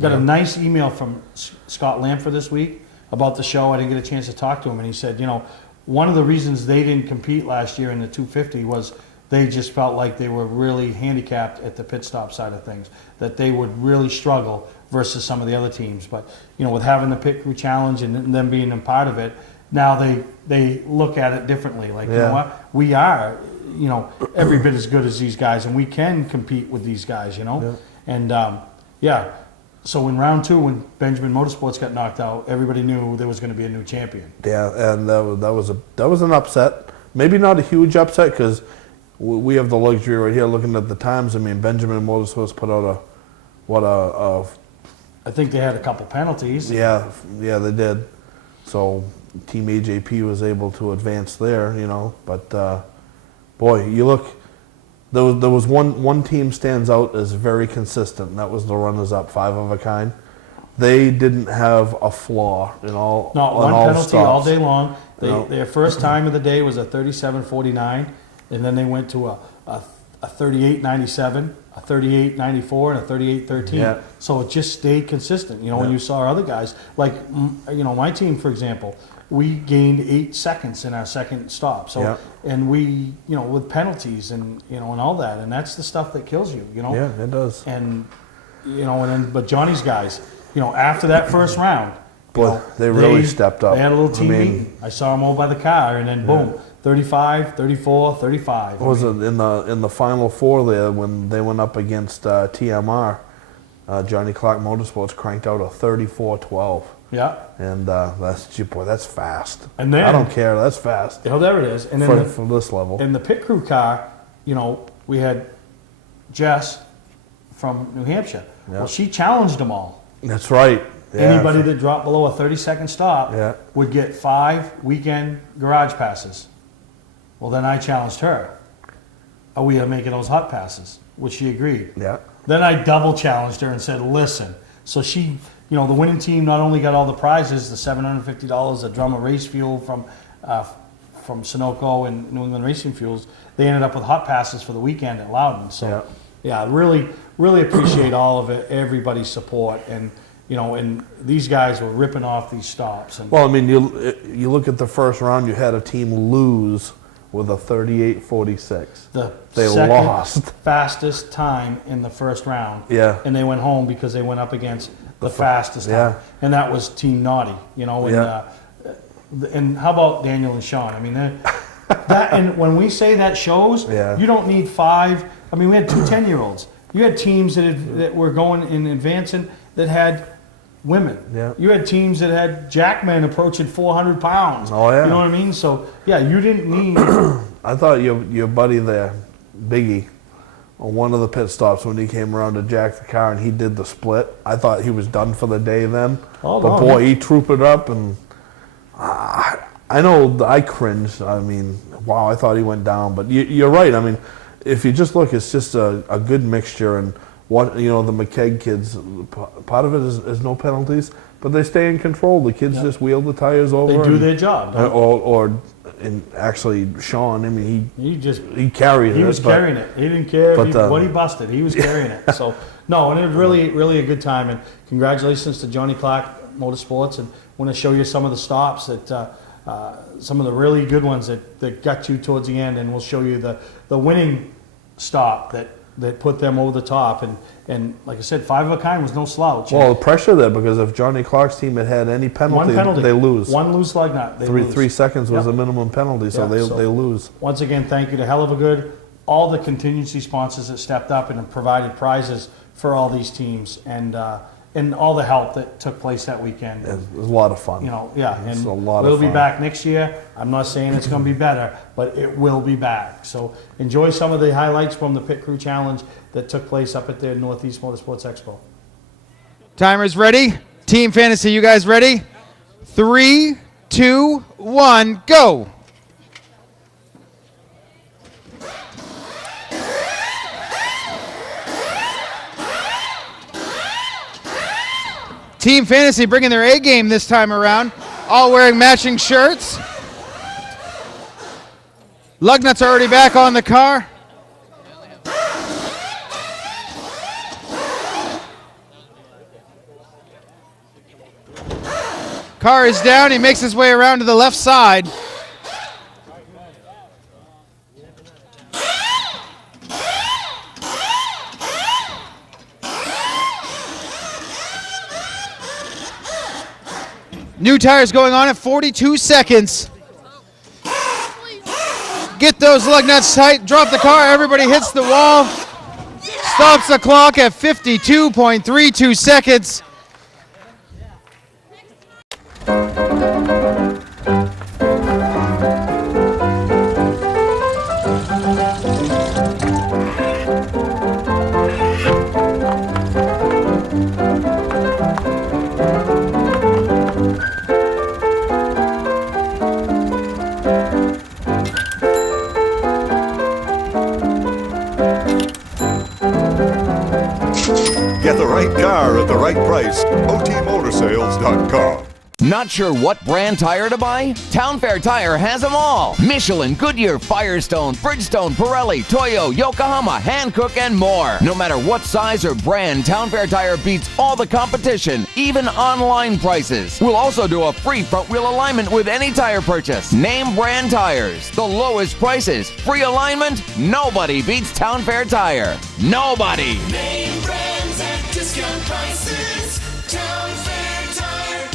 got a nice email from Scott Lamford this week about the show. I didn't get a chance to talk to him, and he said, you know, one of the reasons they didn't compete last year in the 250 was they just felt like they were really handicapped at the pit stop side of things, that they would really struggle versus some of the other teams. But, you know, with having the pit crew challenge and them being a part of it, now they look at it differently. Like, you know what, we are, you know, every bit as good as these guys, and we can compete with these guys, you know. And, so in round 2, when Benjamin Motorsports got knocked out, everybody knew there was going to be a new champion. Yeah, and that was an upset. Maybe not a huge upset because we have the luxury right here looking at the times. I mean, Benjamin Motorsports put out I think they had a couple penalties. Yeah, they did. So Team AJP was able to advance there, you know. But boy, you look. There was one team stands out as very consistent, and that was the runners-up, 5 of a kind. They didn't have a flaw in all. Not one penalty stops. all day long. No. Their first time of the day was a 37.49, and then they went to a 38.97, a 38.94, and a 38.13. Yeah. So it just stayed consistent. You know, when you saw other guys, like, you know, my team, for example, we gained 8 seconds in our second stop. So, and we, you know, with penalties and, you know, and all that, and that's the stuff that kills you, you know? Yeah, it does. And, you know, and then, but Johnny's guys, you know, after that first round, boy, they really stepped up. They had a little team meeting. I saw them over by the car, and then boom, 35, 34, 35. What was it in the final 4 there when they went up against TMR? Johnny Clark Motorsports cranked out a 34-12. Yeah. And that's fast. And then, I don't care, that's fast. You know, there it is. And then for this level. In the pit crew car, you know, we had Jess from New Hampshire. Yeah. Well, she challenged them all. That's right. Yeah. Anybody that dropped below a 30-second stop would get 5 weekend garage passes. Well, then I challenged her. Are we making those hot passes? Which she agreed. Yeah. Then I double challenged her and said, listen. So she, you know, the winning team not only got all the prizes, the $750, a drum of race fuel from Sunoco and New England Racing Fuels, they ended up with hot passes for the weekend at Loudon. So, really, really appreciate all of it, everybody's support. And, you know, and these guys were ripping off these stops. And well, I mean, you look at the first round, you had a team lose with a 38-46. They lost. Fastest time in the first round. Yeah. And they went home because they went up against the fastest time. And that was Team Naughty, you know. And, and how about Daniel and Sean? I mean, that, and when we say that shows, you don't need 5. I mean, we had 2 10-year-olds. You had teams that were going and advancing that had women. Yeah. You had teams that had jackmen approaching 400 pounds. Oh, yeah. You know what I mean? So, yeah, you didn't need... I thought your buddy there, Biggie, on one of the pit stops when he came around to jack the car and he did the split, I thought he was done for the day then. Oh, but boy, he trooped it up, and I know I cringed. I mean, wow, I thought he went down. But you're right. I mean, if you just look, it's just a good mixture. And what, you know, the McKegg kids, part of it is no penalties, but they stay in control. The kids just wheel the tires over. They do their job. And actually, Sean, I mean, he carried it. He was carrying it. He didn't care what he busted. He was carrying it. So, no, and it was really, really a good time. And congratulations to Johnny Clark Motorsports. And I want to show you some of the stops that, some of the really good ones that got you towards the end. And we'll show you the winning stop that put them over the top. And like I said, 5 of a kind was no slouch. Well, the pressure there, because if Johnny Clark's team had any penalty, they lose. One loose lug nut. They lose. 3 seconds was a minimum penalty, so they lose. Once again, thank you to Hell of a Good, all the contingency sponsors that stepped up and have provided prizes for all these teams, and all the help that took place that weekend. It was a lot of fun. You know, and it's a lot we'll of fun. be back next year. I'm not saying it's going to be better, but it will be back. So enjoy some of the highlights from the Pit Crew Challenge that took place up at the Northeast Motorsports Expo. Timers ready? Team Fantasy, you guys ready? 3, 2, 1, go! Team Fantasy bringing their A game this time around, all wearing matching shirts. Lug nuts are already back on the car. Car is down. He makes his way around to the left side. New tires going on at 42 seconds. Get those lug nuts tight. Drop the car. Everybody hits the wall. Stops the clock at 52.32 seconds. Get the right car at the right price. OTMotorsales.com. Not sure what brand tire to buy? Town Fair Tire has them all. Michelin, Goodyear, Firestone, Bridgestone, Pirelli, Toyo, Yokohama, Hankook, and more. No matter what size or brand, Town Fair Tire beats all the competition, even online prices. We'll also do a free front wheel alignment with any tire purchase. Name brand tires, the lowest prices, free alignment. Nobody beats Town Fair Tire. Nobody. Name brands at discount prices. Town Fair Tire.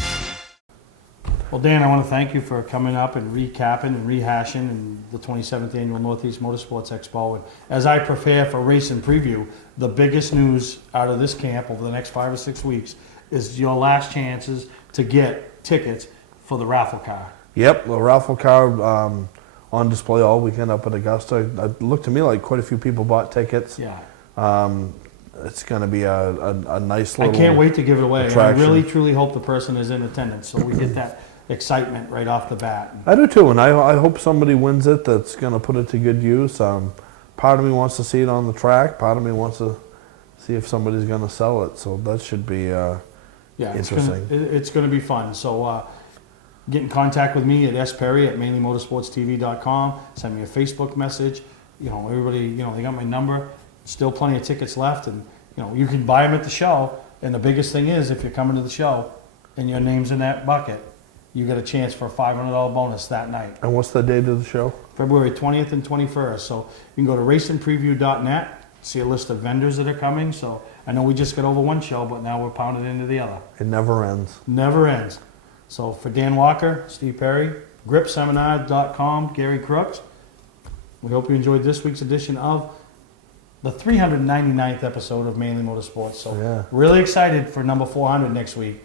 Well, Dan, I want to thank you for coming up and recapping and rehashing and the 27th Annual Northeast Motorsports Expo. And as I prepare for race and preview, the biggest news out of this camp over the next 5 or 6 weeks is your last chances to get tickets for the raffle car. Yep, the raffle car on display all weekend up at Augusta. It looked to me like quite a few people bought tickets. Yeah. It's going to be a nice little I can't wait to give it away. attraction. I really, truly hope the person is in attendance so we get that excitement right off the bat. I do too, and I hope somebody wins it that's going to put it to good use. Part of me wants to see it on the track. Part of me wants to see if somebody's going to sell it. So that should be interesting. It's going to be fun. So get in contact with me at sperry@mainlymotorsportstv.com. Send me a Facebook message. You know, everybody, you know, they got my number. Still plenty of tickets left, and you know, you can buy them at the show. And the biggest thing is, if you're coming to the show and your name's in that bucket, you get a chance for a $500 bonus that night. And what's the date of the show? February 20th and 21st. So you can go to racingpreview.net, see a list of vendors that are coming. So I know we just got over one show, but now we're pounded into the other. It never ends. Never ends. So for Dan Walker, Steve Perry, gripseminar.com, Gary Crooks, we hope you enjoyed this week's edition of the 399th episode of Mainly Motorsports. So really excited for number 400 next week.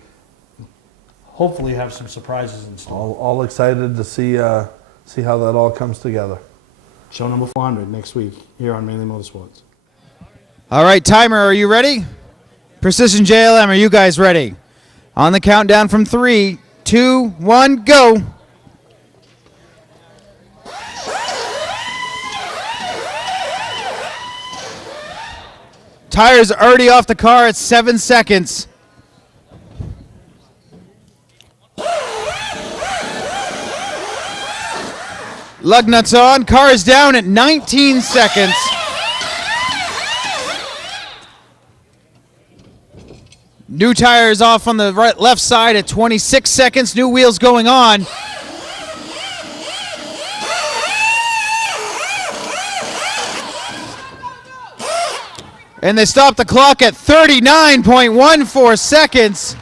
Hopefully have some surprises in store. All excited to see how that all comes together. Show number 400 next week here on Mainly Motorsports. All right, timer, are you ready? Precision JLM, are you guys ready? On the countdown from 3, 2, 1, go. Tires already off the car at 7 seconds. Lug nuts on. Car is down at 19 seconds. New tires off on the left side at 26 seconds. New wheels going on. And they stop the clock at 39.14 seconds.